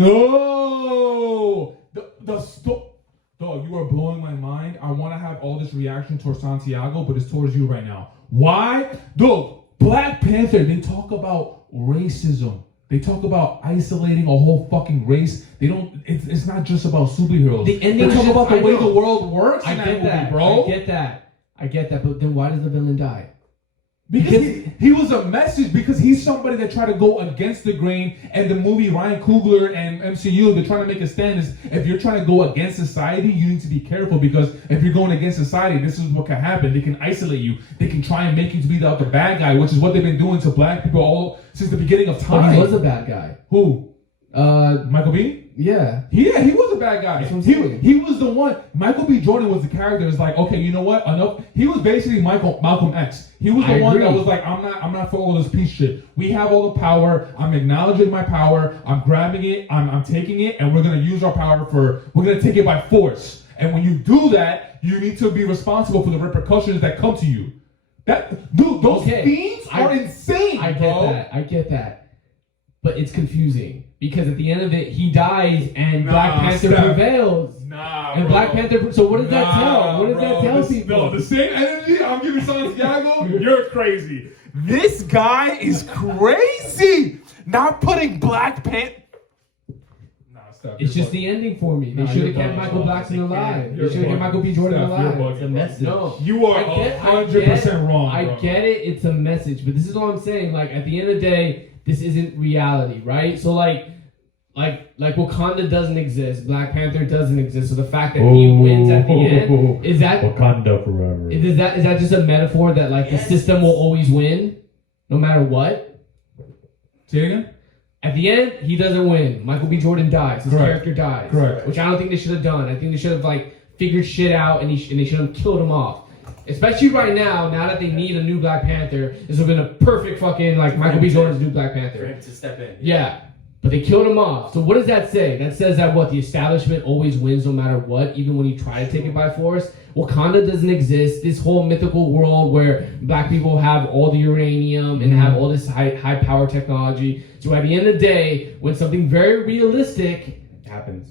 No! Dog, you are blowing my mind. I want to have all this reaction towards Santiago, but it's towards you right now. Why? Dog, Black Panther, they talk about racism. They talk about isolating a whole fucking race. They don't. It's not just about superheroes. The ending. They talk about the way the world works. I get that, bro. I get that. But then why does the villain die? Because he was a message. Because he's somebody that tried to go against the grain. And the movie Ryan Coogler and MCU, they're trying to make a stand. Is if you're trying to go against society, you need to be careful. Because if you're going against society, this is what can happen. They can isolate you. They can try and make you to be the bad guy, which is what they've been doing to black people all since the beginning of time. But he was a bad guy. Who? Michael B? Yeah. He was a bad guy. He was the one. Michael B. Jordan was the character. It's like, okay, you know what? Enough. He was basically Malcolm X. He was the one that was like, I'm not for all this peace shit. We have all the power. I'm acknowledging my power. I'm grabbing it. I'm taking it, and we're gonna use our power we're gonna take it by force. And when you do that, you need to be responsible for the repercussions that come to you. Those fiends are insane. I get that. But it's confusing because at the end of it, he dies and Black Panther prevails. And Black Panther. So what does that tell? What does that tell people? No, the same energy I'm giving Santiago. You're crazy. This guy is crazy. Not putting Black Panther. It's just the ending for me. They should have kept Michael Blackson alive. They should have kept Michael B. Jordan alive. It's a message. No, you are 100% wrong. I get it. It's a message, but this is all I'm saying. Like at the end of the day, this isn't reality, right? So like Wakanda doesn't exist. Black Panther doesn't exist. So the fact that he wins at the end is that Wakanda forever. Is that just a metaphor that like the system will always win, no matter what? Say it again. At the end, he doesn't win. Michael B. Jordan dies. His character dies. Correct. Which I don't think they should have done. I think they should have like figured shit out and they should have killed him off. Especially right now that they need a new Black Panther, this would have been a perfect fucking like Michael B. Jordan's new Black Panther. For him to step in. Yeah. But they killed him off. So what does that say? That says that the establishment always wins no matter what, even when you try to take it by force. Wakanda doesn't exist. This whole mythical world where black people have all the uranium and have all this high power technology. So at the end of the day, when something very realistic happens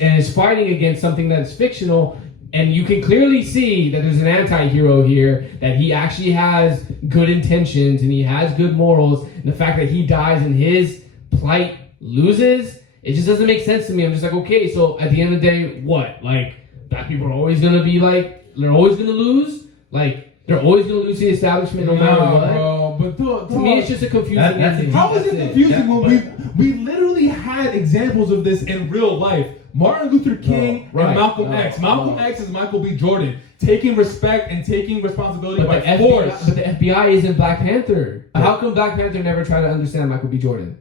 and is fighting against something that's fictional, and you can clearly see that there's an anti-hero here, that he actually has good intentions and he has good morals, and the fact that he dies and his plight loses, it just doesn't make sense to me. I'm just like, okay, so at the end of the day, what? Like, black people are always gonna be like, they're always gonna lose? Like, they're always gonna lose the establishment no matter what? Bro, but to me, it's just a confusing ending. How is it confusing when we literally had examples of this in real life? Martin Luther King and Malcolm X. Malcolm X is Michael B. Jordan, taking respect and taking responsibility by force. But the FBI isn't Black Panther. How come Black Panther never tried to understand Michael B. Jordan?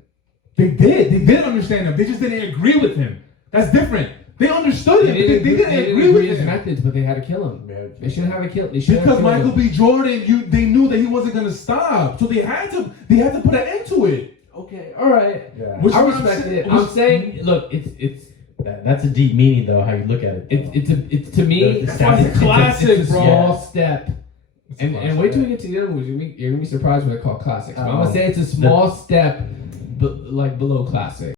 They did understand him. They just didn't agree with him. That's different. They understood him. They didn't agree with his him. methods, but they had to kill him. They shouldn't have killed. Because Michael B. Jordan, they knew that he wasn't gonna stop, so they had to put an end to it. Okay, all right. Yeah. I respect it. I'm saying, look, it's. That's a deep meaning, though. How you look at it. It's to me. It's classic, it's a small step. And wait till we get to the other movies. You're gonna be surprised when I call classics. I'm gonna say it's a small step, but like below classic.